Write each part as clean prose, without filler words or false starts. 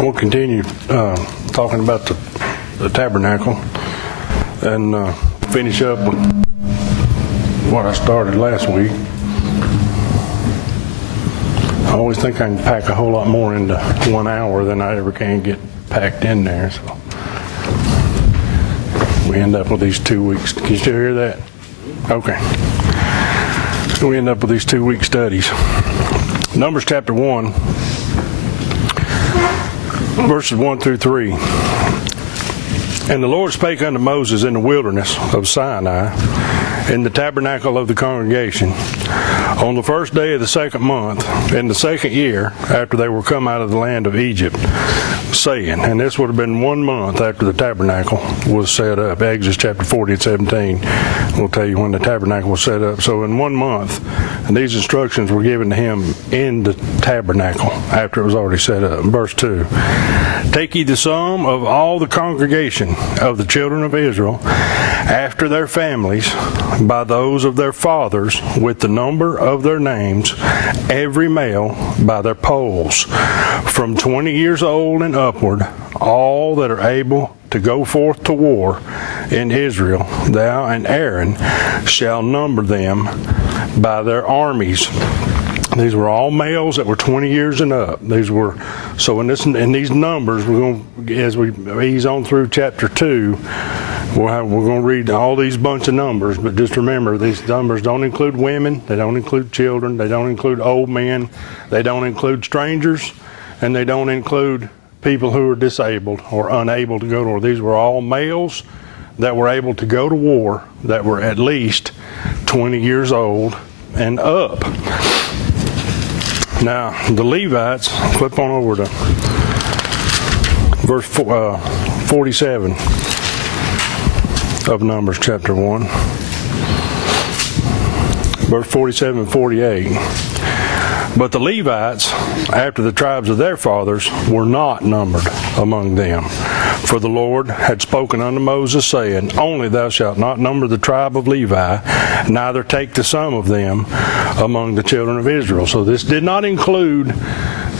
We'll continue talking about the tabernacle and finish up with what I started last week. I always think I can pack a whole lot more into 1 hour than I ever can get packed in there. So we end up with these 2 weeks. Can you still hear that? Okay. We end up with these 2-week studies. Numbers chapter 1. Verses 1 through 3. And the Lord spake unto Moses in the wilderness of Sinai, in the tabernacle of the congregation, on the first day of the second month, in the second year, after they were come out of the land of Egypt, saying, and this would have been 1 month after the tabernacle was set up. Exodus chapter 40 and 17 will tell you when the tabernacle was set up. So in 1 month, and these instructions were given to him in the tabernacle after it was already set up. Verse 2, take ye the sum of all the congregation of the children of Israel after their families, by those of their fathers, with the number of their names, every male by their polls, from 20 years old and upward, all that are able to go forth to war in Israel. Thou and Aaron shall number them by their armies. These were all males that were 20 years and up. These were, so in these numbers, we're going to, as we ease on through chapter 2, we're going to read all these bunch of numbers, but just remember, these numbers don't include women, they don't include children, they don't include old men, they don't include strangers, and they don't include people who are disabled or unable to go to war. These were all males that were able to go to war that were at least 20 years old and up. Now, the Levites, flip on over to verse 47 of Numbers chapter 1. Verse 47 and 48. But the Levites, after the tribes of their fathers, were not numbered among them. For the Lord had spoken unto Moses, saying, only thou shalt not number the tribe of Levi, neither take the sum of them among the children of Israel. So this did not include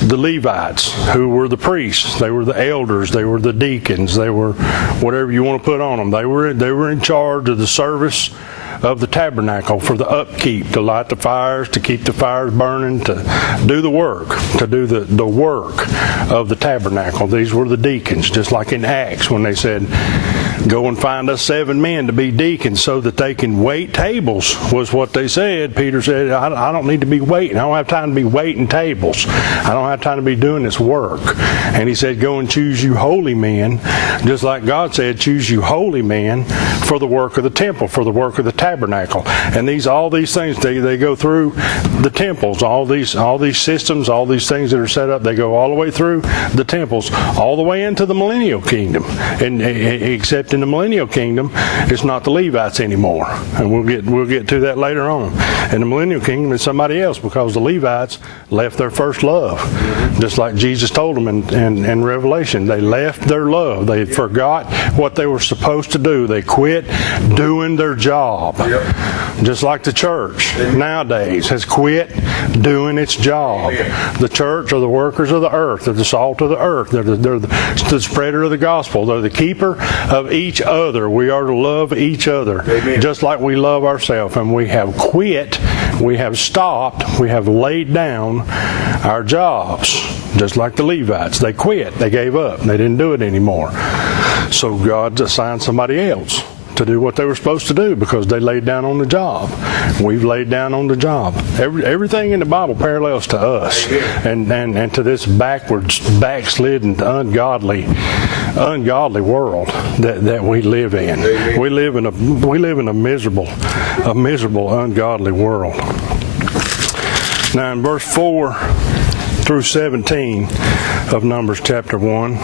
the Levites, who were the priests. They were the elders. They were the deacons. They were whatever you want to put on them. They were in charge of the service of the tabernacle, for the upkeep, to light the fires, to keep the fires burning, to do the work, to do the work of the tabernacle. These were the deacons, just like in Acts when they said, go and find us 7 men to be deacons so that they can wait tables, was what they said. Peter said, I don't need to be waiting. I don't have time to be waiting tables. I don't have time to be doing this work. And he said, go and choose you holy men, just like God said, choose you holy men for the work of the temple, for the work of the tabernacle. And all these things, they go through the temples, all these systems, all these things that are set up, they go all the way through the temples, all the way into the millennial kingdom. And except in the millennial kingdom, it's not the Levites anymore. And we'll get to that later on. In the millennial kingdom, it's somebody else, because the Levites left their first love. Just like Jesus told them in Revelation. They left their love. They forgot what they were supposed to do. They quit doing their job. Yep. Just like the church nowadays has quit doing its job. Amen. The church are the workers of the earth. They're the salt of the earth. They're the spreader of the gospel. They're the keeper of each other. We are to love each other. Amen. Just like we love ourselves. And we have quit, we have stopped, we have laid down our jobs. Just like the Levites. They quit. They gave up. They didn't do it anymore. So God assigned somebody else to do what they were supposed to do, because they laid down on the job. We've laid down on the job. Everything in the Bible parallels to us, and to this backwards, backslidden, ungodly world that we live in. Amen. We live in a miserable, ungodly world. Now in verse 4 through 17 of Numbers chapter 1.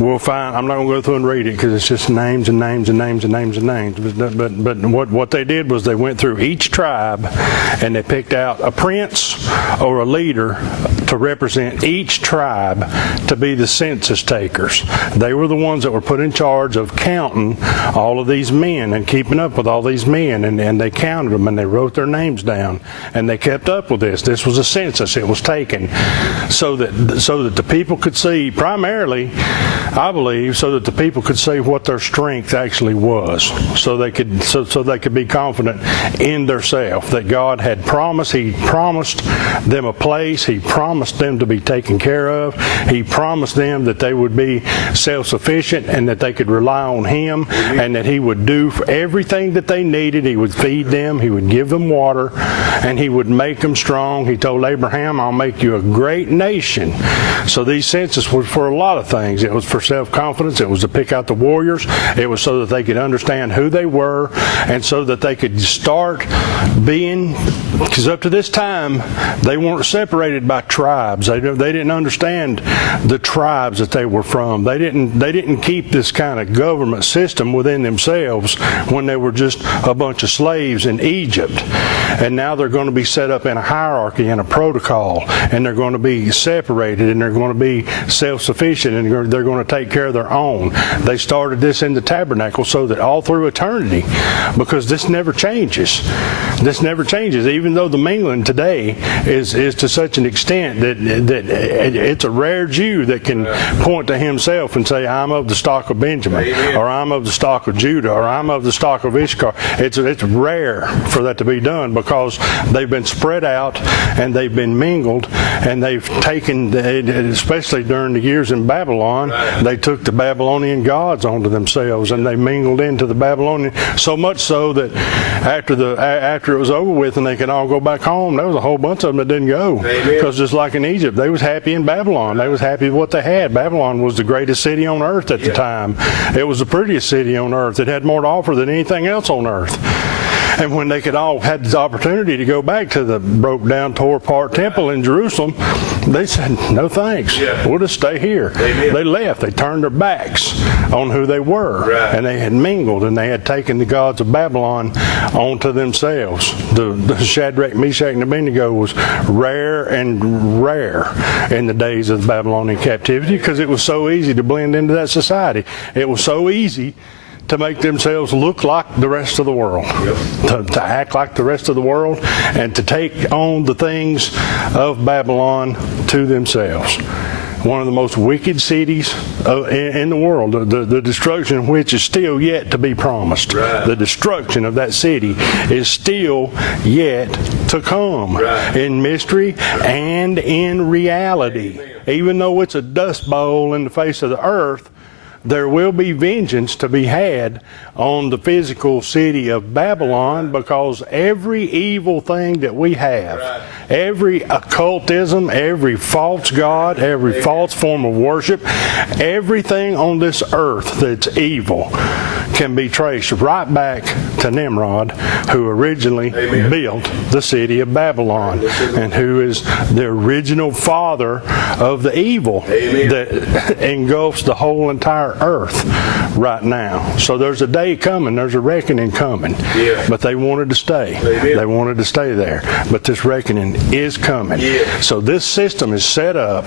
we'll find, I'm not going to go through and read it because it's just names and names and names and names and names. But what they did was they went through each tribe and they picked out a prince or a leader to represent each tribe to be the census takers. They were the ones that were put in charge of counting all of these men and keeping up with all these men, and they counted them and they wrote their names down and they kept up with this. This was a census. It was taken so that the people could see, primarily, I believe, so that the people could see what their strength actually was, so they could be confident in themselves that God had promised. He promised them a place. He promised them to be taken care of. He promised them that they would be self-sufficient and that they could rely on Him, and that He would do for everything that they needed. He would feed them. He would give them water, and He would make them strong. He told Abraham, I'll make you a great nation. So these census were for a lot of things. It was for self-confidence. It was to pick out the warriors. It was so that they could understand who they were, and so that they could start being, because up to this time they weren't separated by tribes. They didn't understand the tribes that they were from. They didn't keep this kind of government system within themselves when they were just a bunch of slaves in Egypt. And now they're going to be set up in a hierarchy and a protocol, and they're going to be separated, and they're going to be self-sufficient, and they're going to take care of their own. They started this in the tabernacle so that all through eternity, because this never changes. This never changes, even though the mingling today is to such an extent that it's a rare Jew that can point to himself and say, I'm of the stock of Benjamin, Amen. Or I'm of the stock of Judah, or I'm of the stock of Issachar. It's rare for that to be done, because they've been spread out and they've been mingled, and they've taken, especially during the years in Babylon, they took the Babylonian gods onto themselves, and they mingled into the Babylonian, so much so that after it was over with and they could all go back home, there was a whole bunch of them that didn't go. Because just like in Egypt, they was happy in Babylon. They was happy with what they had. Babylon was the greatest city on earth at the time. It was the prettiest city on earth. It had more to offer than anything else on earth. And when they could all had the opportunity to go back to the broke down, tore apart temple in Jerusalem, they said, no thanks. We'll just stay here. Amen. They left. They turned their backs on who they were. And they had mingled, and they had taken the gods of Babylon onto themselves. The Shadrach, Meshach, and Abednego was rare and rare in the days of the Babylonian captivity, because it was so easy to blend into that society. It was so easy to make themselves look like the rest of the world, to act like the rest of the world, and to take on the things of Babylon to themselves. One of the most wicked cities in the world, the destruction of which is still yet to be promised. The destruction of that city is still yet to come, in mystery and in reality. Even though it's a dust bowl in the face of the earth, there will be vengeance to be had on the physical city of Babylon, because every evil thing that we have, every occultism, every false god, every false form of worship, everything on this earth that's evil can be traced right back to Nimrod, who originally built the city of Babylon, and who is the original father of the evil that engulfs the whole entire earth right now. So there's a day coming, there's a reckoning coming, but they wanted to stay. They wanted to stay there, but this reckoning is coming. So this system is set up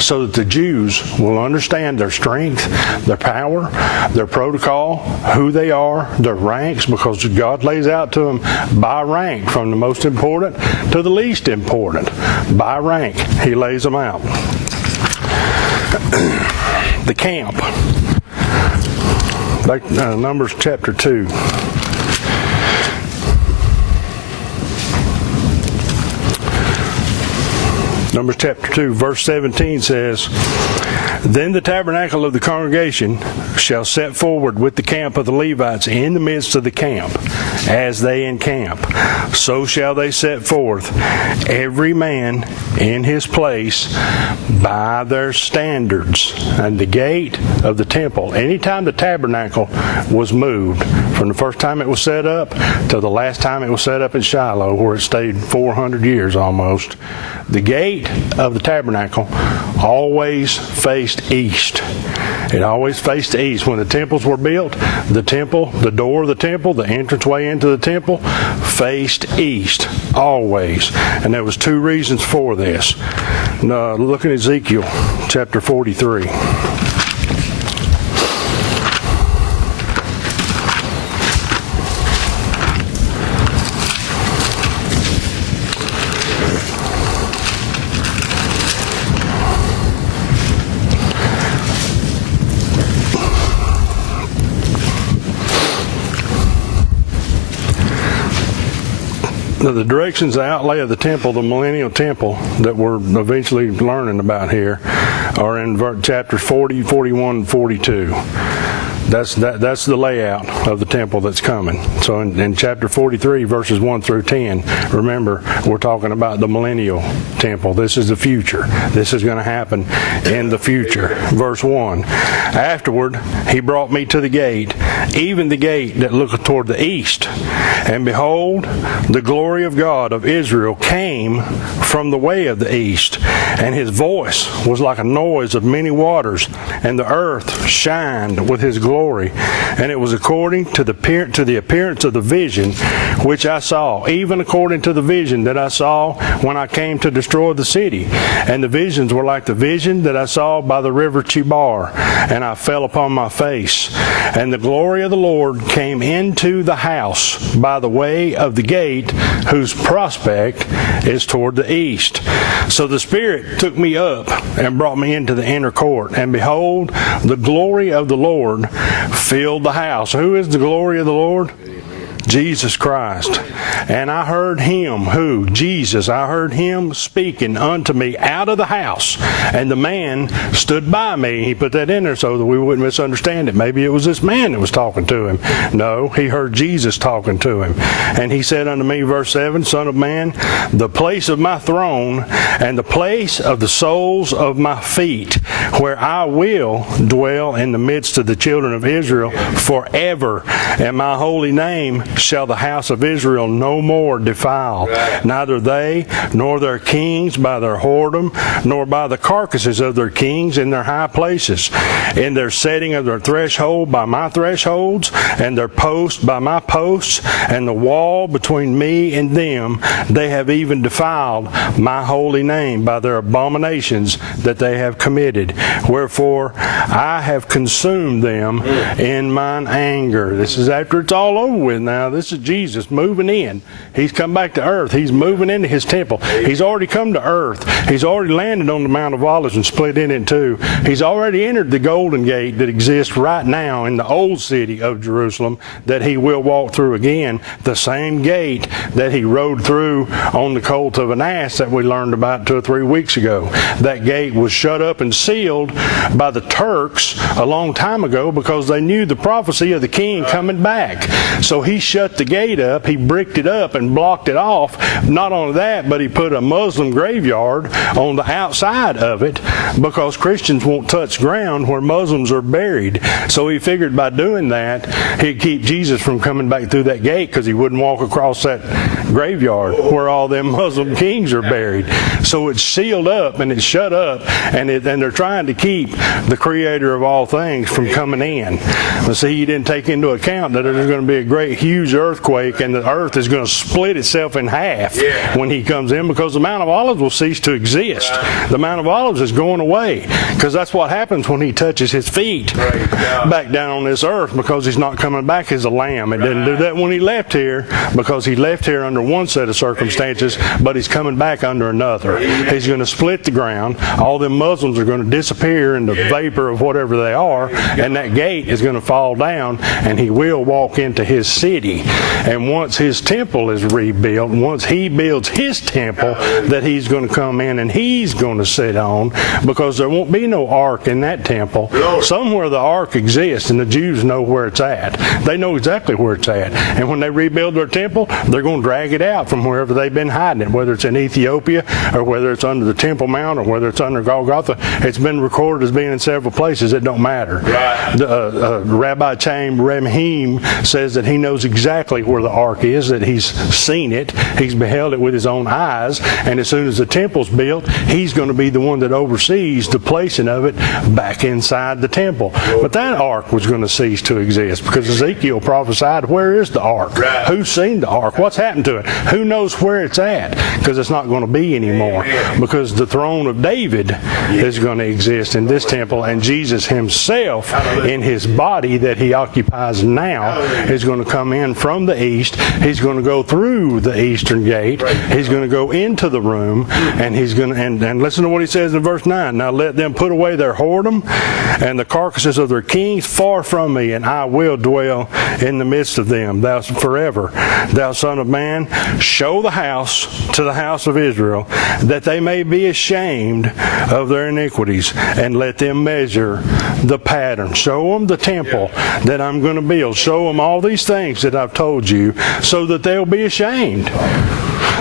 so that the Jews will understand their strength, their power, their protocol, who they are, their ranks, because God lays out to them by rank, from the most important to the least important. By rank, He lays them out. The camp. Like Numbers chapter 2. Numbers chapter 2, verse 17 says, Then the tabernacle of the congregation shall set forward with the camp of the Levites in the midst of the camp, as they encamp. So shall they set forth, every man in his place, by their standards. And the gate of the temple, anytime the tabernacle was moved, from the first time it was set up till the last time it was set up in Shiloh, where it stayed 400 years almost, the gate of the tabernacle always faced faced east. It always faced east. When the temples were built, the temple, the door of the temple, the entranceway into the temple, faced east, always. And there was two reasons for this. Now, look at Ezekiel chapter 43. The directions, the outlay of the temple, the Millennium Temple that we're eventually learning about here, are in chapters 40, 41, and 42. That's the layout of the temple that's coming. So in chapter 43, verses 1 through 10, remember, we're talking about the millennial temple. This is the future. This is going to happen in the future. Verse 1, afterward, he brought me to the gate, even the gate that looketh toward the east. And behold, the glory of God of Israel came from the way of the east. And his voice was like a noise of many waters, and the earth shined with his glory. And it was according to the appearance of the vision which I saw, even according to the vision that I saw when I came to destroy the city. And the visions were like the vision that I saw by the river Chebar, and I fell upon my face. And the glory of the Lord came into the house by the way of the gate, whose prospect is toward the east. So the Spirit took me up and brought me into the inner court. And behold, the glory of the Lord filled the house. Who is the glory of the Lord? Jesus Christ. And I heard him, who? Jesus. I heard him speaking unto me out of the house. And the man stood by me. He put that in there so that we wouldn't misunderstand it. Maybe it was this man that was talking to him. No, he heard Jesus talking to him. And he said unto me, verse 7, Son of man, the place of my throne and the place of the soles of my feet, where I will dwell in the midst of the children of Israel forever. And my holy name shall the house of Israel no more defile, neither they nor their kings by their whoredom, nor by the carcasses of their kings in their high places, in their setting of their threshold by my thresholds, and their post by my posts, and the wall between me and them. They have even defiled my holy name by their abominations that they have committed. Wherefore I have consumed them in mine anger. This is after it's all over with now. This is Jesus moving in. He's come back to earth. He's moving into his temple. He's already come to earth. He's already landed on the Mount of Olives and split it in two. He's already entered the golden gate that exists right now in the old city of Jerusalem that he will walk through again. The same gate that he rode through on the colt of an ass that we learned about 2 or 3 weeks ago. That gate was shut up and sealed by the Turks a long time ago because they knew the prophecy of the king coming back. So he shut the gate up, he bricked it up and blocked it off. Not only that, but he put a Muslim graveyard on the outside of it because Christians won't touch ground where Muslims are buried. So he figured by doing that, he'd keep Jesus from coming back through that gate because he wouldn't walk across that graveyard where all them Muslim kings are buried. So it's sealed up and it's shut up, and they're trying to keep the creator of all things from coming in. But see, you didn't take into account that there's going to be a great huge earthquake and the earth is going to split itself in half when he comes in, because the Mount of Olives will cease to exist. The Mount of Olives is going away because that's what happens when he touches his feet back down on this earth, because he's not coming back as a lamb. It didn't do that when he left here, because he left here under one set of circumstances, but he's coming back under another. He's going to split the ground. All them Muslims are going to disappear in the vapor of whatever they are, and that gate is going to fall down, and he will walk into his city. And once his temple is rebuilt, once he builds his temple that he's going to come in and he's going to sit on, because there won't be no ark in that temple. Somewhere the ark exists, and the Jews know where it's at. They know exactly where it's at. And when they rebuild their temple, they're going to drag it out from wherever they've been hiding it, whether it's in Ethiopia or whether it's under the Temple Mount or whether it's under Golgotha. It's been recorded as being in several places. It don't matter. Rabbi Chaim Remhim says that he knows exactly exactly where the ark is, that he's seen it, he's beheld it with his own eyes, and as soon as the temple's built, he's going to be the one that oversees the placing of it back inside the temple. But that ark was going to cease to exist because Ezekiel prophesied, where is the ark? Who's seen the ark? What's happened to it? Who knows where it's at? Because it's not going to be anymore, because the throne of David is going to exist in this temple, and Jesus himself in his body that he occupies now is going to come in from the east. He's going to go through the eastern gate. He's going to go into the room, and he's going to, and listen to what he says in verse 9. Now let them put away their whoredom and the carcasses of their kings far from me, and I will dwell in the midst of them, thou forever. Thou son of man, show the house to the house of Israel, that they may be ashamed of their iniquities, and let them measure the pattern. Show them the temple that I'm going to build. Show them all these things that I've told you, so that they'll be ashamed.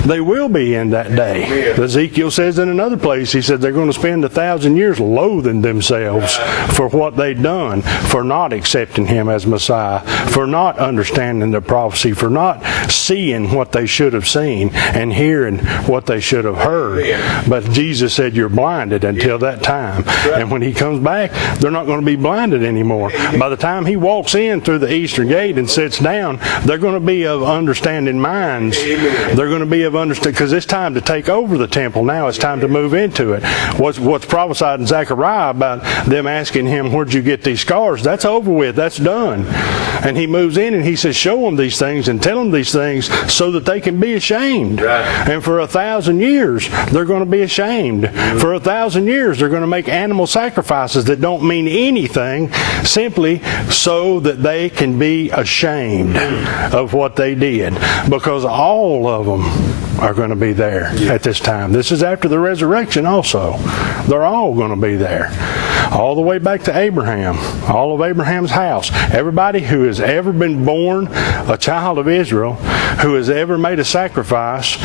They will be in that day. Ezekiel says in another place, he said they're going to spend 1,000 years loathing themselves for what they've done, for not accepting him as Messiah, for not understanding the prophecy, for not seeing what they should have seen and hearing what they should have heard. But Jesus said, you're blinded until that time. And when he comes back, they're not going to be blinded anymore. By the time he walks in through the eastern gate and sits down, they're going to be of understanding minds. They're going to be of understanding, because it's time to take over the temple now. It's time to move into it. What's prophesied in Zechariah about them asking him, where'd you get these scars? That's over with. That's done. And he moves in and he says, show them these things and tell them these things so that they can be ashamed. And for 1,000 years, they're going to be ashamed. For 1,000 years, they're going to make animal sacrifices that don't mean anything, simply so that they can be ashamed of what they did. Because all of them are going to be there at this time. This is after the resurrection also. They're all going to be there. All the way back to Abraham. All of Abraham's house. Everybody who has ever been born a child of Israel, who has ever made a sacrifice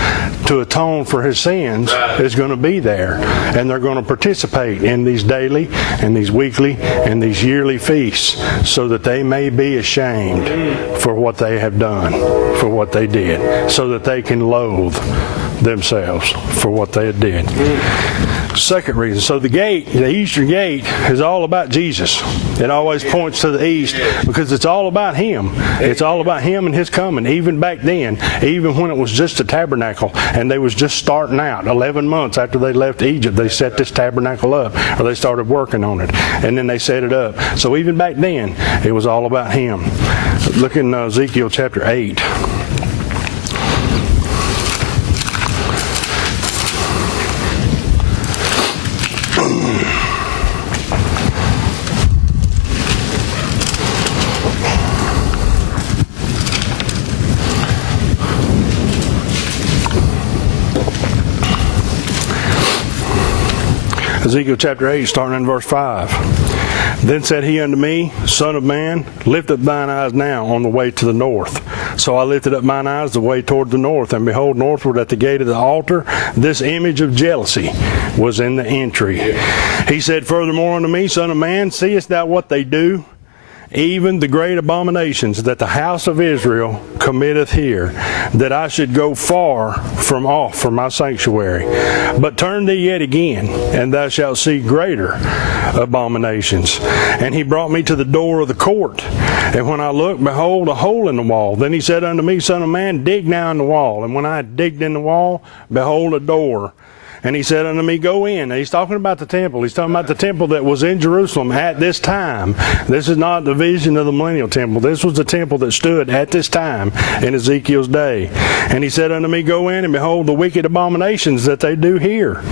to atone for his sins, is going to be there. And they're going to participate in these daily and these weekly and these yearly feasts, so that they may be ashamed for what they have done, for what they did, so that they can loathe themselves for what they did. Second reason, so the gate, the eastern gate, is all about Jesus. It always points to the east because it's all about him. It's all about him and his coming. Even back then, even when it was just a tabernacle and they was just starting out, 11 months after they left Egypt, they set this tabernacle up, or they started working on it, and then they set it up. So even back then, it was all about him. Look in Ezekiel chapter 8. Ezekiel chapter 8, starting in verse 5. Then said he unto me, Son of man, lift up thine eyes now on the way to the north. So I lifted up mine eyes the way toward the north, and behold, northward at the gate of the altar, this image of jealousy was in the entry. He said furthermore unto me, Son of man, seest thou what they do? Even the great abominations that the house of Israel committeth here, that I should go far from off from my sanctuary. But turn thee yet again, and thou shalt see greater abominations. And he brought me to the door of the court. And when I looked, behold, a hole in the wall. Then he said unto me, Son of man, dig now in the wall. And when I had digged in the wall, behold, a door. And he said unto me, Go in. And he's talking about the temple. He's talking about the temple that was in Jerusalem at this time. This is not the vision of the Millennial Temple. This was the temple that stood at this time in Ezekiel's day. And he said unto me, Go in, and behold the wicked abominations that they do here.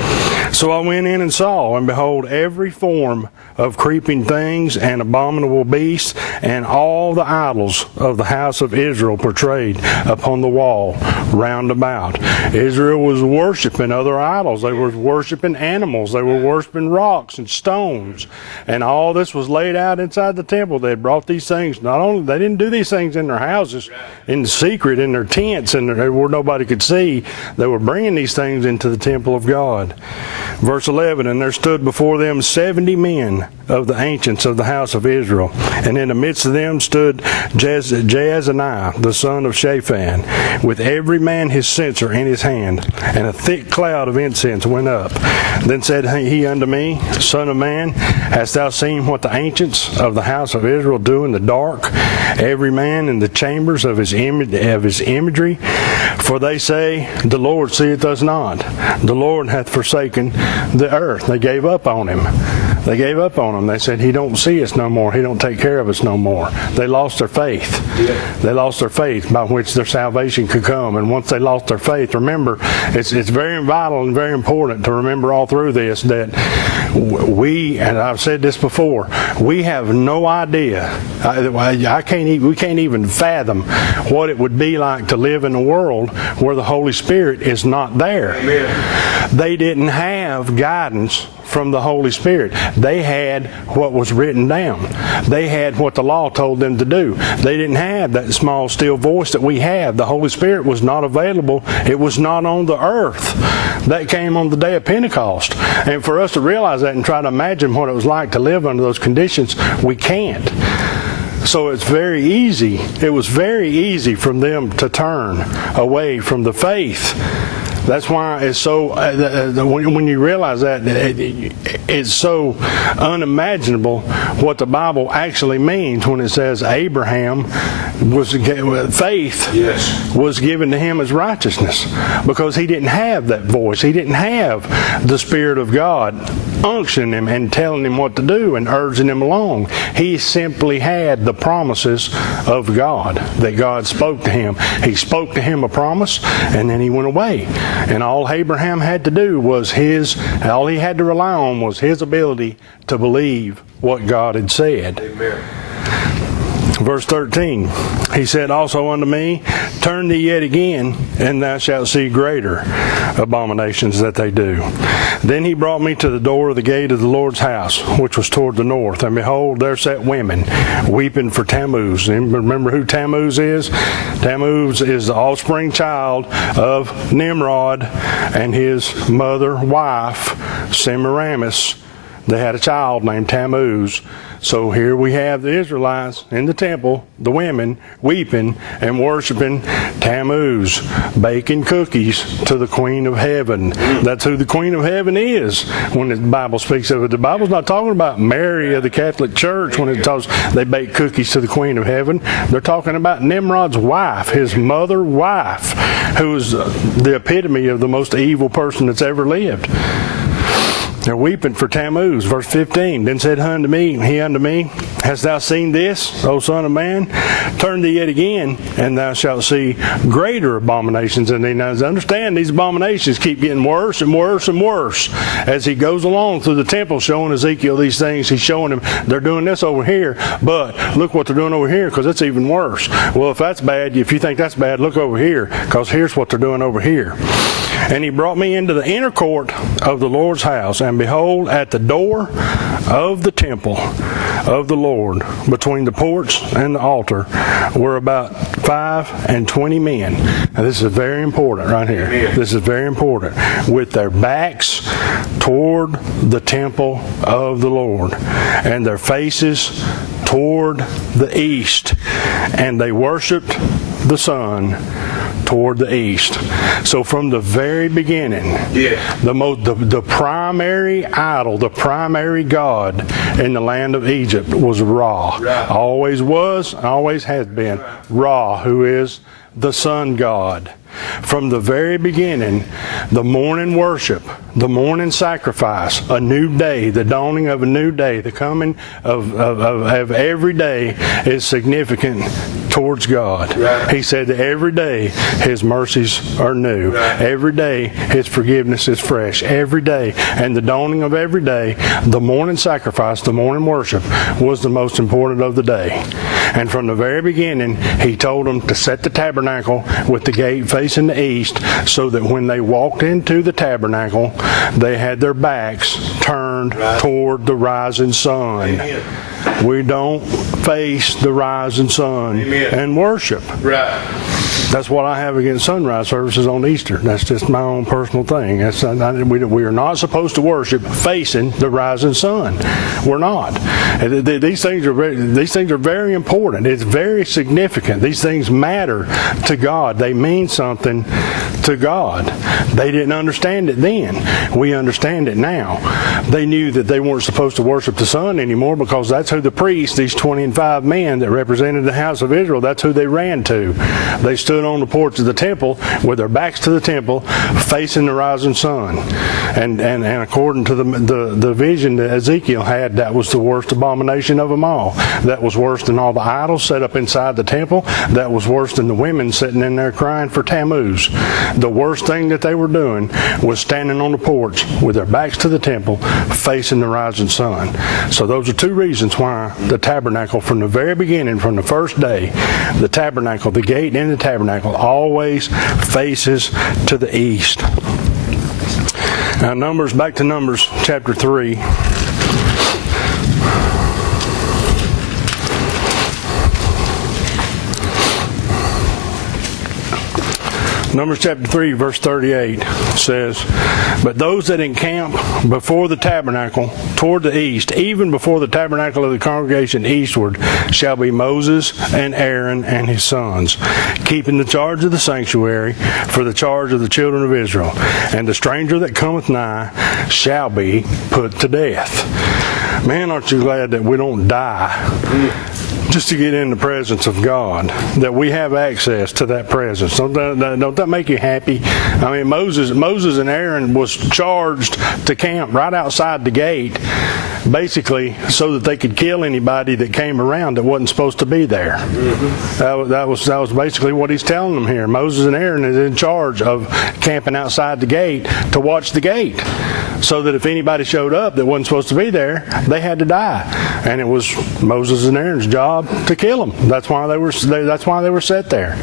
So I went in and saw, and behold, every form of creeping things and abominable beasts, and all the idols of the house of Israel portrayed upon the wall round about. Israel was worshiping other idols. They were worshiping animals. They were worshiping rocks and stones. And all this was laid out inside the temple. They had brought these things. Not only, they didn't do these things in their houses, in secret, in their tents, and where nobody could see. They were bringing these things into the temple of God. Verse 11, and there stood before them 70 men of the ancients of the house of Israel, and in the midst of them stood Jaazaniah, the son of Shaphan, with every man his censer in his hand, and a thick cloud of incense went up. Then said he unto me, Son of man, hast thou seen what the ancients of the house of Israel do in the dark, every man in the chambers of his imagery? For they say, the Lord seeth us not. The Lord hath forsaken the earth. They gave up on him. They gave up on him. They said, he don't see us no more. He don't take care of us no more. They lost their faith. Yeah. They lost their faith by which their salvation could come. And once they lost their faith, remember, it's very vital and very important to remember all through this that we, and I've said this before, we have no idea. We can't even fathom what it would be like to live in a world where the Holy Spirit is not there. Amen. They didn't have guidance from the Holy Spirit. They had what was written down. They had what the law told them to do. They didn't have that small still voice that we have. The Holy Spirit was not available. It was not on the earth. That came on the day of Pentecost. And for us to realize that and try to imagine what it was like to live under those conditions, we can't. So it's very easy. It was very easy for them to turn away from the faith. That's why it's so, when you realize that, it's so unimaginable what the Bible actually means when it says Abraham faith was given to him as righteousness, because he didn't have that voice. He didn't have the Spirit of God unctioning him and telling him what to do and urging him along. He simply had the promises of God, that God spoke to him. He spoke to him a promise, and then he went away. And all Abraham had to do was all he had to rely on was his ability to believe what God had said. Amen. Verse 13, he said also unto me, Turn thee yet again, and thou shalt see greater abominations that they do. Then he brought me to the door of the gate of the Lord's house, which was toward the north. And behold, there sat women, weeping for Tammuz. And remember who Tammuz is? Tammuz is the offspring child of Nimrod and his wife, Semiramis. They had a child named Tammuz. So here we have the Israelites in the temple, the women weeping and worshiping Tammuz, baking cookies to the Queen of Heaven. That's who the Queen of Heaven is when the Bible speaks of it. The Bible's not talking about Mary of the Catholic Church when it talks they bake cookies to the Queen of Heaven. They're talking about Nimrod's wife, his mother wife, who is the epitome of the most evil person that's ever lived. They're weeping for Tammuz. Verse 15, Then said he unto me, Hast thou seen this, O son of man? Turn thee yet again, and thou shalt see greater abominations than thee. Now, understand, these abominations keep getting worse and worse and worse. As he goes along through the temple showing Ezekiel these things, he's showing him, they're doing this over here, but look what they're doing over here, because it's even worse. Well, if that's bad, if you think that's bad, look over here, because here's what they're doing over here. And he brought me into the inner court of the Lord's house, and behold, at the door of the temple of the Lord, between the porch and the altar, were about 25 men. Now this is very important right here. This is very important. With their backs toward the temple of the Lord, and their faces toward the east, and they worshipped the sun toward the east. So from the very beginning, the primary idol, the primary god in the land of Egypt was Ra. Always was, always has been. Ra, who is the sun god. From the very beginning, the morning worship, the morning sacrifice, a new day, the dawning of a new day, the coming of every day is significant towards God. Right. He said that every day His mercies are new. Right. Every day His forgiveness is fresh. Every day. And the dawning of every day, the morning sacrifice, the morning worship was the most important of the day. And from the very beginning, He told them to set the tabernacle with the gate facing the east, so that when they walked into the tabernacle, they had their backs turned toward the rising sun. Amen. we don't face the rising sun and worship. Right. That's what I have against sunrise services on Easter. That's just my own personal thing. We are not supposed to worship facing the rising sun. We're not. These things are very important. It's very significant. These things matter to God. They mean something to God. They didn't understand it then. We understand it now. They knew that they weren't supposed to worship the sun anymore because that's who the priests, these 25 men that represented the house of Israel, that's who they ran to. They stood on the porch of the temple with their backs to the temple facing the rising sun. And according to the vision that Ezekiel had, that was the worst abomination of them all. That was worse than all the idols set up inside the temple. That was worse than the women sitting in there crying for Tammuz. The worst thing that they were doing was standing on the porch with their backs to the temple facing the rising sun. So those are two reasons why the tabernacle, from the very beginning, from the first day, the tabernacle, the gate in the tabernacle, always faces to the east. Now back to Numbers chapter 3. Numbers chapter 3, verse 38 says, "But those that encamp before the tabernacle toward the east, even before the tabernacle of the congregation eastward, shall be Moses and Aaron and his sons, keeping the charge of the sanctuary for the charge of the children of Israel. And the stranger that cometh nigh shall be put to death." Man, aren't you glad that we don't die just to get in the presence of God, that we have access to that presence? Don't that make you happy? I mean, Moses and Aaron was charged to camp right outside the gate, basically so that they could kill anybody that came around that wasn't supposed to be there. That was basically what he's telling them here. Moses and Aaron is in charge of camping outside the gate to watch the gate, so that if anybody showed up that wasn't supposed to be there, they had to die. And it was Moses and Aaron's job to kill them. That's why they were set there.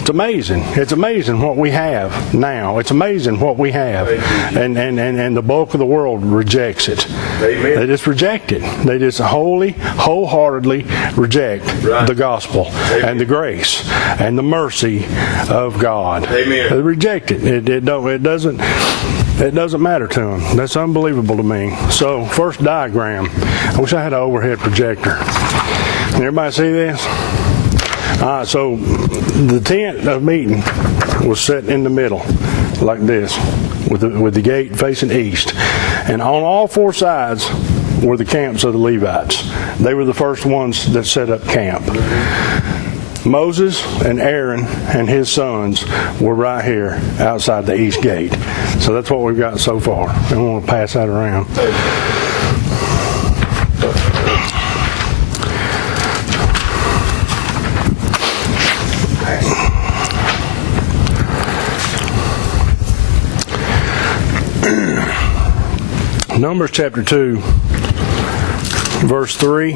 It's amazing. It's amazing what we have now. It's amazing what we have. And the bulk of the world rejects it. Amen. They just reject it. They just wholeheartedly reject the gospel and the grace and the mercy of God. Amen. They reject it. It doesn't matter to them. That's unbelievable to me. So, first diagram. I wish I had an overhead projector. Can everybody see this? All right, so the tent of meeting was set in the middle, like this, with the gate facing east. And on all four sides were the camps of the Levites. They were the first ones that set up camp. Moses and Aaron and his sons were right here outside the east gate. So that's what we've got so far. I want to pass that around. Numbers chapter 2, verse 3.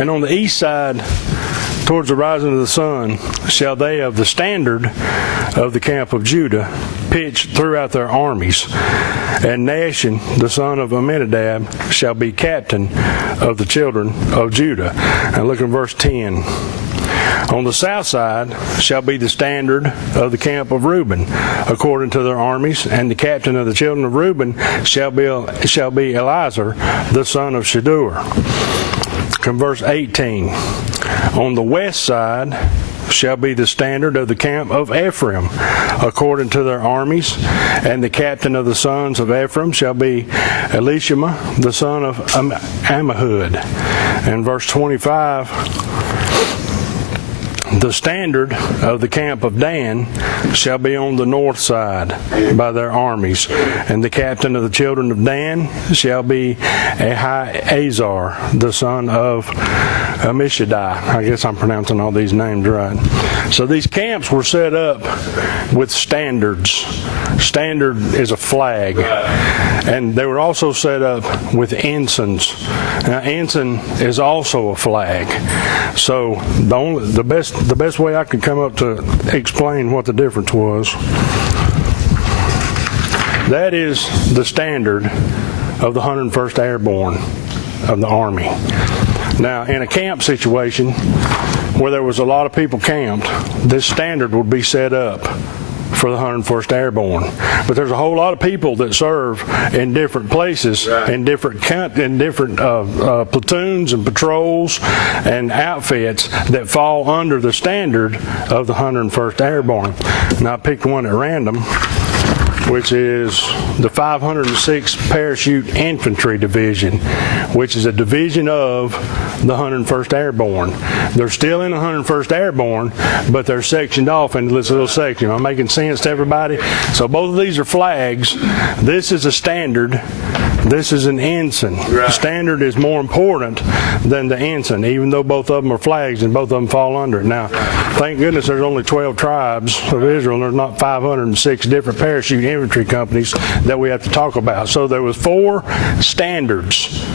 And on the east side, towards the rising of the sun, shall they of the standard of the camp of Judah pitch throughout their armies. And Nahshon, the son of Amminadab, shall be captain of the children of Judah. And look at verse 10. On the south side shall be the standard of the camp of Reuben, according to their armies, and the captain of the children of Reuben shall be Eliezer, the son of Shedeur. Verse 18. On the west side shall be the standard of the camp of Ephraim, according to their armies, and the captain of the sons of Ephraim shall be Elishama, the son of Ammihud. And verse 25. The standard of the camp of Dan shall be on the north side by their armies, and the captain of the children of Dan shall be Ahiezer, the son of Ammishaddai. I guess I'm pronouncing all these names right. So these camps were set up with standards. Standard is a flag. And they were also set up with ensigns. Now, ensign is also a flag. So the best way I could come up to explain what the difference was That is the standard of the 101st Airborne of the Army. Now, in a camp situation where there was a lot of people camped, this standard would be set up for the 101st Airborne. But there's a whole lot of people that serve in different places, in different platoons and patrols and outfits that fall under the standard of the 101st Airborne. Now, I picked one at random, which is the 506th Parachute Infantry Division, which is a division of the 101st Airborne. They're still in the 101st Airborne, but they're sectioned off into this little section. Am I making sense to everybody? So both of these are flags. This is a standard. This is an ensign. The standard is more important than the ensign, even though both of them are flags and both of them fall under it. Now, thank goodness there's only 12 tribes of Israel, and there's not 506 different parachute infantry companies that we have to talk about. So there was 4 standards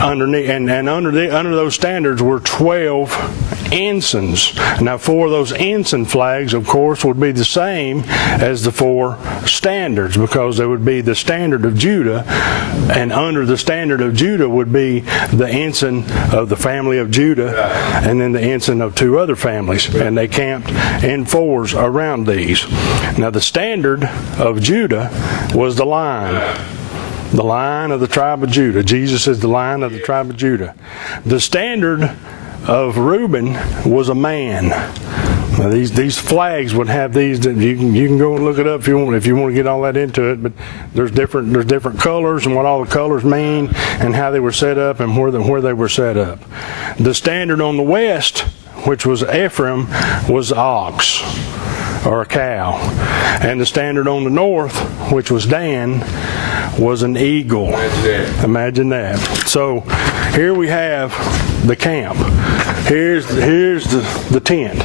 underneath, and under those standards were 12 ensigns. Now, 4 of those ensign flags, of course, would be the same as the 4 standards, because they would be the standard of Judah, and under the standard of Judah would be the ensign of the family of Judah, and then the ensign of 2 other families, and they camped in 4s around these. Now, the standard of Judah was the lion. The Lion of the tribe of Judah. Jesus is the Lion of the tribe of Judah. The standard of Reuben was a man. Now these flags would have these. You can go and look it up if you want to get all that into it. But there's different colors and what all the colors mean and how they were set up and where they were set up. The standard on the west, which was Ephraim, was ox or a cow, and the standard on the north, which was Dan, was an eagle. Imagine that. So here we have the camp. Here's the tent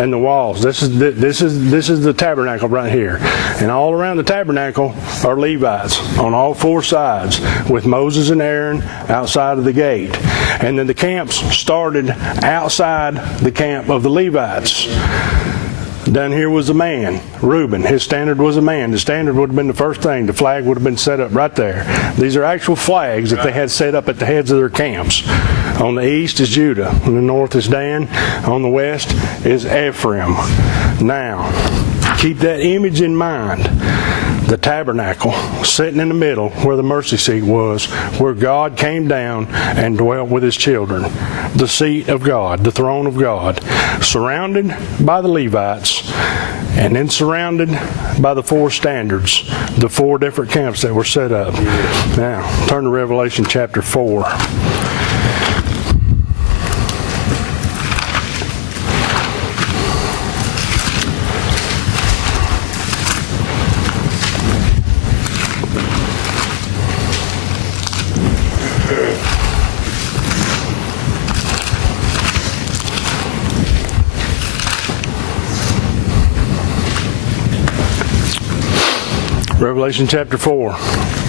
and the walls. This is the tabernacle right here, and all around the tabernacle are Levites on all 4 sides, with Moses and Aaron outside of the gate. And then the camps started outside the camp of the Levites. Down here was a man, Reuben. His standard was a man. The standard would have been the first thing. The flag would have been set up right there. These are actual flags that they had set up at the heads of their camps. On the east is Judah. On the north is Dan. On the west is Ephraim. Now, keep that image in mind. The tabernacle, sitting in the middle where the mercy seat was, where God came down and dwelt with His children. The seat of God, the throne of God, surrounded by the Levites, and then surrounded by the 4 standards, the 4 different camps that were set up. Now, turn to Revelation chapter 4. Revelation chapter 4,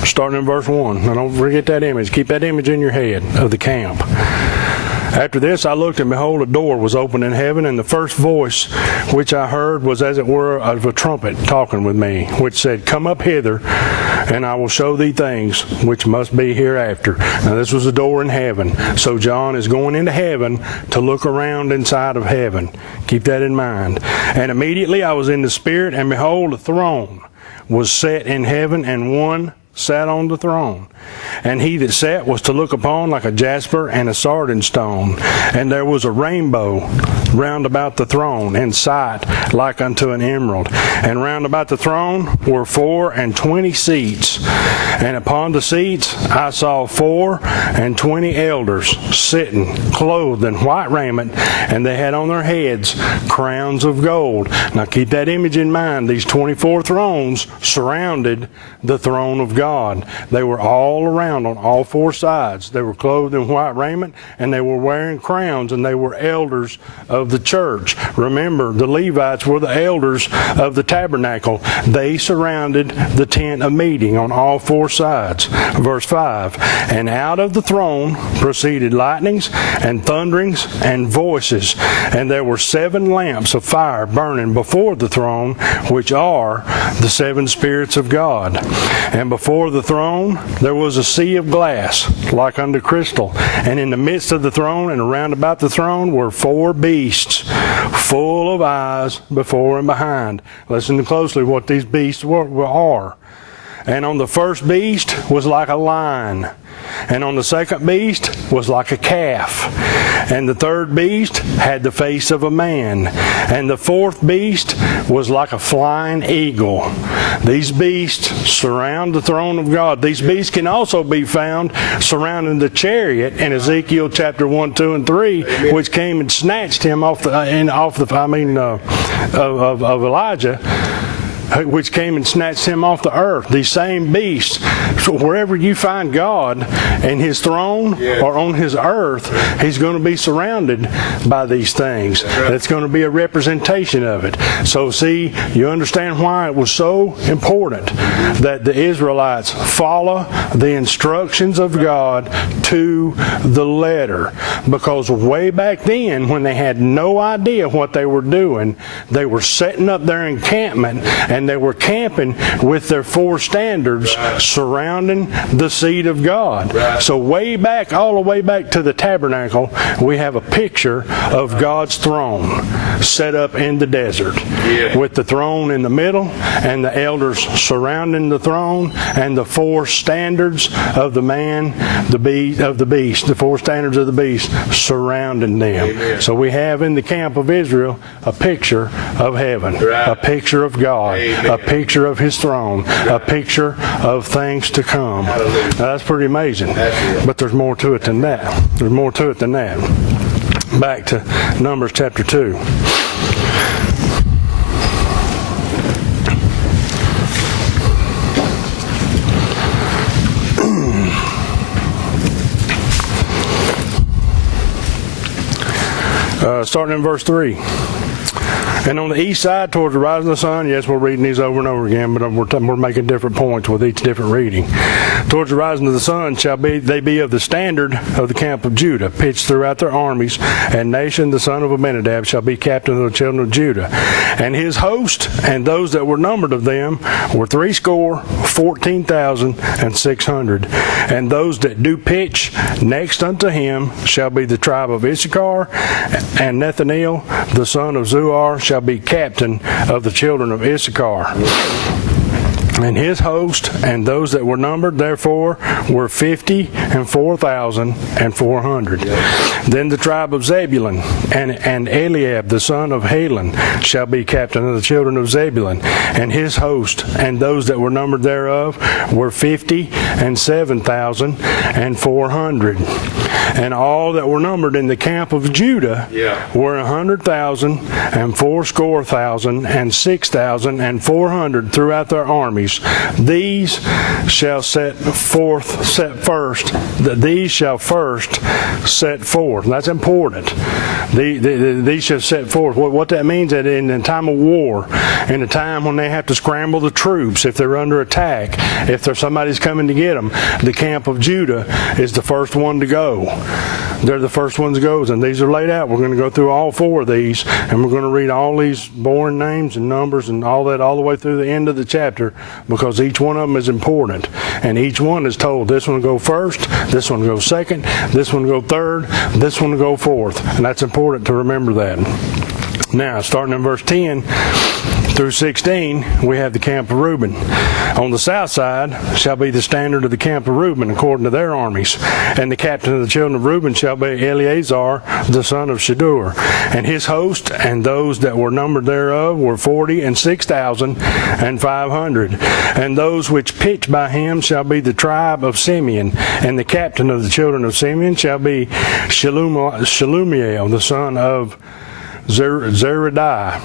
starting in verse 1. Now don't forget that image. Keep that image in your head of the camp. After this I looked, and behold, a door was opened in heaven, and the first voice which I heard was as it were of a trumpet talking with me, which said, Come up hither, and I will show thee things which must be hereafter. Now this was a door in heaven. So John is going into heaven to look around inside of heaven. Keep that in mind. And immediately I was in the Spirit, and behold, a throne was set in heaven, and one sat on the throne. And he that sat was to look upon like a jasper and a sardine stone. And there was a rainbow round about the throne, in sight like unto an emerald. And round about the throne were 24 seats. And upon the seats I saw 24 elders sitting, clothed in white raiment, and they had on their heads crowns of gold. Now keep that image in mind. These 24 thrones surrounded the throne of God. God. They were all around on all four sides. They were clothed in white raiment, and they were wearing crowns, and they were elders of the church. Remember, the Levites were the elders of the tabernacle. They surrounded the tent of meeting on all four sides. Verse 5, and out of the throne proceeded lightnings and thunderings and voices, and there were 7 lamps of fire burning before the throne, which are the 7 spirits of God. And before the throne there was a sea of glass, like unto crystal. And in the midst of the throne and around about the throne were 4 beasts, full of eyes before and behind. Listen closely what these beasts are. And on the first beast was like a lion, and on the second beast was like a calf, and the third beast had the face of a man, and the fourth beast was like a flying eagle. These beasts surround the throne of God. These beasts can also be found surrounding the chariot in Ezekiel chapter 1, 2, and 3, which came and snatched him of Elijah, which came and snatched him off the earth. These same beasts. So wherever you find God and His throne or on His earth, He's going to be surrounded by these things. That's going to be a representation of it. So see, you understand why it was so important that the Israelites follow the instructions of God to the letter. Because way back then, when they had no idea what they were doing, they were setting up their encampment, and they were camping with their 4 standards surrounding the seat of God. So way back, all the way back to the tabernacle, we have a picture of God's throne set up in the desert, with the throne in the middle and the elders surrounding the throne, and the 4 standards of the man, the beast, the 4 standards of the beast surrounding them. Amen. So we have in the camp of Israel a picture of heaven, a picture of God, a picture of His throne, a picture of things to come. Now, that's pretty amazing. But there's more to it than that. There's more to it than that. Back to Numbers chapter 2. Starting in verse 3. And on the east side, towards the rising of the sun, yes, we're reading these over and over again, but we're making different points with each different reading. Towards the rising of the sun shall they be of the standard of the camp of Judah, pitched throughout their armies, and Nahshon the son of Amminadab shall be captain of the children of Judah. And his host, and those that were numbered of them, were 14,600. And those that do pitch next unto him shall be the tribe of Issachar, and Nethanel the son of Zuar shall be captain of the children of Issachar. And his host and those that were numbered, therefore, were 54,400. Then the tribe of Zebulun and Eliab, the son of Helon, shall be captain of the children of Zebulun. And his host and those that were numbered thereof were 57,400. And all that were numbered in the camp of Judah were 100,000 and 80,000 and 6,400 throughout their armies. These shall these shall first set forth. That's important. These shall set forth. What that means that in the time of war, in the time when they have to scramble the troops, if they're under attack, if there's somebody's coming to get them, the camp of Judah is the first one to go. They're the first ones to go, and these are laid out. We're going to go through all 4 of these, and we're going to read all these boring names and numbers and all that all the way through the end of the chapter, because each one of them is important, and each one is told this one will go first, this one will go second, this one will go third, this one will go fourth, and that's important to remember that. Now, starting in verse 10 through 16, we have the camp of Reuben. On the south side shall be the standard of the camp of Reuben, according to their armies. And the captain of the children of Reuben shall be Eleazar, the son of Shedeur. And his host and those that were numbered thereof were 46,500. And those which pitched by him shall be the tribe of Simeon. And the captain of the children of Simeon shall be Shelumiel, the son of Zeradiah.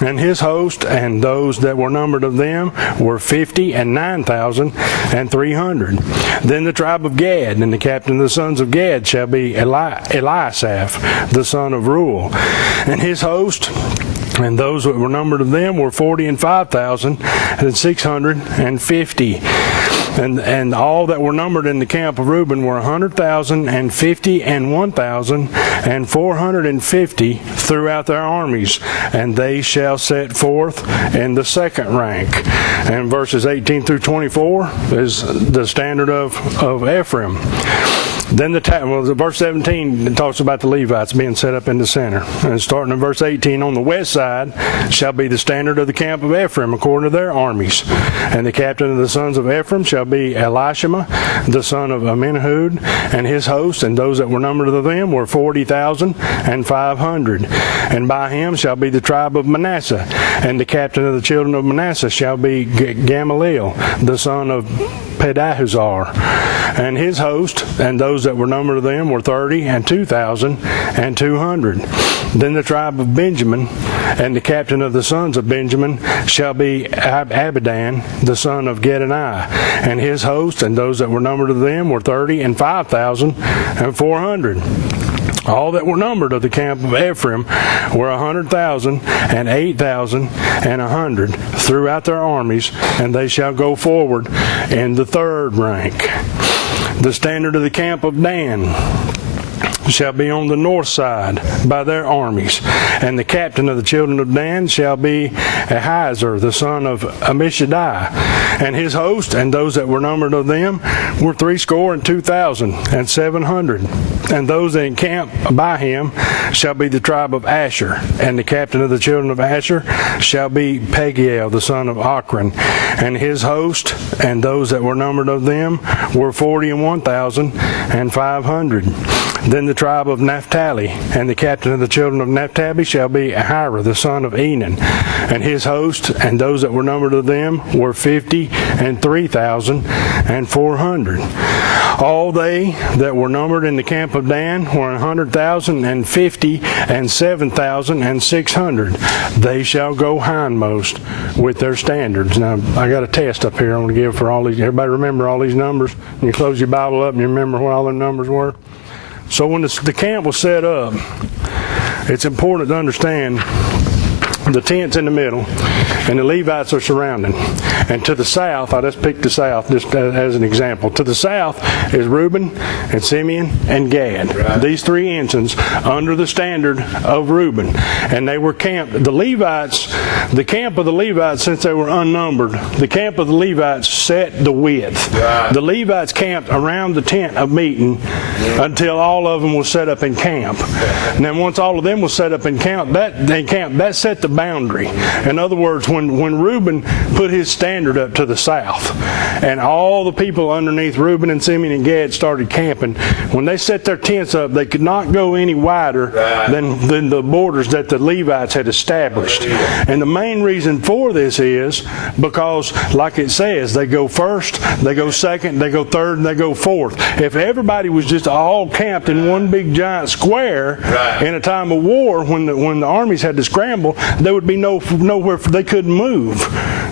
and his host, and those that were numbered of them were 50 and 9,300. Then the tribe of Gad, and the captain of the sons of Gad shall be Eliasaph, the son of Reuel, and his host, and those that were numbered of them were 40 and 5,650. And all that were numbered in the camp of Reuben were 100,050 and 1,450 throughout their armies, and they shall set forth in the second rank. And verses 18 through 24 is the standard of Ephraim. Then verse 17 talks about the Levites being set up in the center. And starting in verse 18, on the west side shall be the standard of the camp of Ephraim according to their armies. And the captain of the sons of Ephraim shall be Elishama, the son of Amminahud, and his host, and those that were numbered of them were 40,500. And by him shall be the tribe of Manasseh, and the captain of the children of Manasseh shall be Gamaliel, the son of Pedahuzar, and his host, and those that were numbered of them were 30 and 2,200. Then the tribe of Benjamin, and the captain of the sons of Benjamin shall be Abidan, the son of Gedaniah, and his host, and those that were numbered of them were 30 and 5,400. All that were numbered of the camp of Ephraim were 100,000 and 8,100 throughout their armies, and they shall go forward in the third rank. The standard of the camp of Dan shall be on the north side by their armies, and the captain of the children of Dan shall be Ahiezer, the son of Ammishaddai, and his host, and those that were numbered of them were 62,700. And those that encamp by him shall be the tribe of Asher, and the captain of the children of Asher shall be Pagiel, the son of Ochran, and his host, and those that were numbered of them were 41,500. Then the tribe of Naphtali, and the captain of the children of Naphtali shall be Ahira, the son of Enan, and his host, and those that were numbered of them were 53,400. All they that were numbered in the camp of Dan were 100,050 and 7,600. They shall go hindmost with their standards. Now, I got a test up here I want to give for all these. Everybody remember all these numbers? You close your Bible up and you remember what all the numbers were? So when the camp was set up, it's important to understand the tent's in the middle, and the Levites are surrounding. And to the south, I just picked the south just as an example. To the south is Reuben and Simeon and Gad. Right. These three ensigns under the standard of Reuben. And they were camped. The Levites, the camp of the Levites, since they were unnumbered, the camp of the Levites set the width. Right. The Levites camped around the tent of meeting until all of them was set up in camp. And then once all of them was set up in camp, that set the boundary. In other words, when Reuben put his standard up to the south, and all the people underneath Reuben and Simeon and Gad started camping, when they set their tents up, they could not go any wider than the borders that the Levites had established. And the main reason for this is because, like it says, they go first, they go second, they go third, and they go fourth. If everybody was just all camped in one big giant square in a time of war, when the armies had to scramble, there would be nowhere they couldn't move.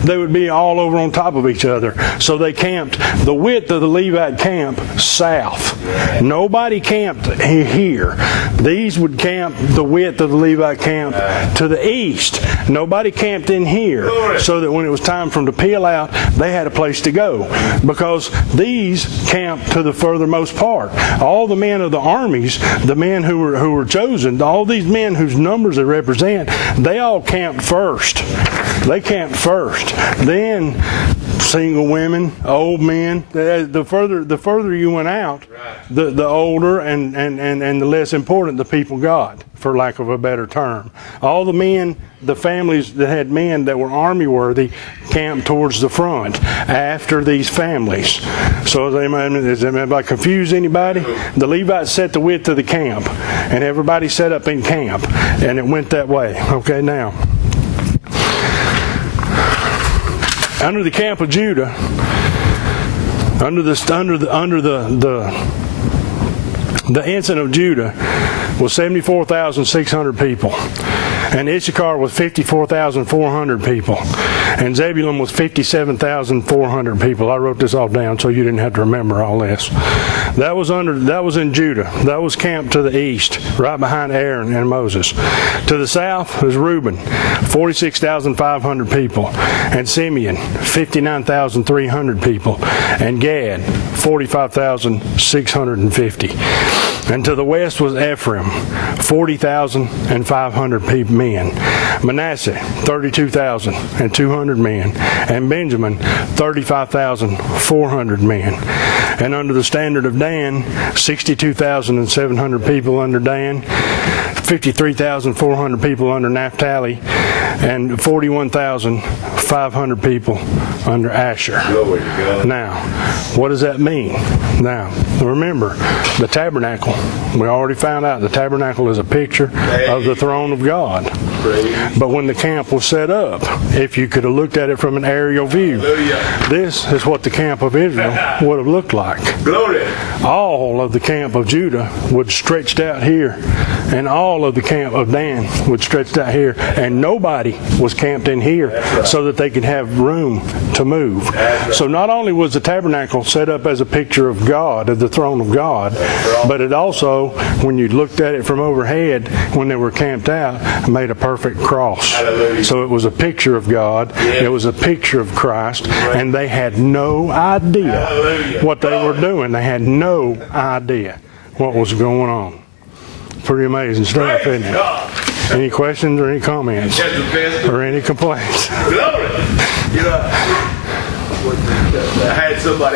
They would be all over on top of each other. So they camped the width of the Levite camp south. Nobody camped here. These would camp the width of the Levite camp to the east. Nobody camped in here, so that when it was time for them to peel out, they had a place to go. Because these camped to the furthermost part. All the men of the armies, the men who were chosen, all these men whose numbers they represent, they all camped first. They camped first. Then single women, old men. The further you went out, the older and the less important the people got, for lack of a better term. All the men, the families that had men that were army worthy, camped towards the front after these families. So does anybody confuse anybody? The Levites set the width of the camp, and everybody set up in camp, and it went that way. Okay, now. Under the camp of Judah, under the ensign of Judah was 74,600 people. And Issachar was 54,400 people. And Zebulun was 57,400 people. I wrote this all down so you didn't have to remember all this. That was in Judah. That was camped to the east, right behind Aaron and Moses. To the south was Reuben, 46,500 people. And Simeon, 59,300 people. And Gad, 45,650. And to the west was Ephraim, 40,500 men. Manasseh, 32,200 men. And Benjamin, 35,400 men. And under the standard of Dan, 62,700 people under Dan, 53,400 people under Naphtali, and 41,500 people under Asher. Now, what does that mean? Now, remember, the tabernacle, we already found out the tabernacle is a picture of the throne of God. But when the camp was set up, if you could have looked at it from an aerial view, this is what the camp of Israel would have looked like. All of the camp of Judah would stretched out here, and all of the camp of Dan would stretched out here, and nobody was camped in here so that they could have room to move. So not only was the tabernacle set up as a picture of God, of the throne of God, but it also, when you looked at it from overhead, when they were camped out, made a perfect cross. So it was a picture of God, it was a picture of Christ, and they had no idea what they were doing. They had no idea what was going on. Pretty amazing stuff, isn't it? Any questions or any comments? Or any complaints? I had somebody